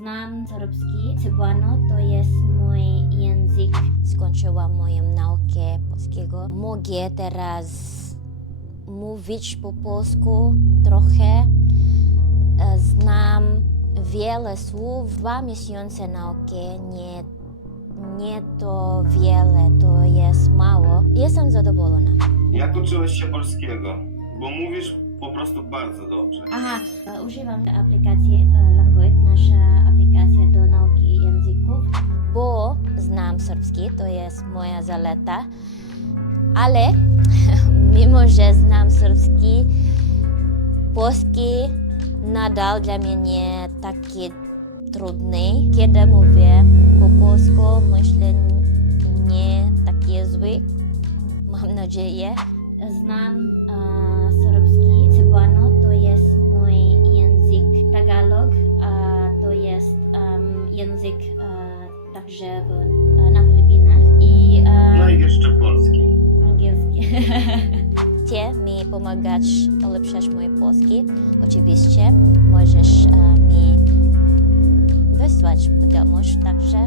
Znam serbski. Cebuano to jest mój język. Skończyłam moją naukę polskiego. Mogę teraz mówić po polsku trochę. Znam wiele słów. 2 miesiące nauki nie to wiele, to jest mało. Jestem zadowolona. Jak uczyłeś się polskiego? Bo mówisz po prostu bardzo dobrze. Używam aplikacji Language, nasza aplikacja do nauki języków, bo znam serbski, to jest moja zaleta, ale mimo, że znam serbski, polski nadal dla mnie taki trudny. Kiedy mówię po polsku, myślę nie taki zły, mam nadzieję. Znam serbski. Cebuano to jest mój język. Tagalog to jest język także na Filipinach. I No i jeszcze polski. angielski. Chcę mi pomagać ulepszać mój polski. Oczywiście możesz mi wysłać wiadomość także.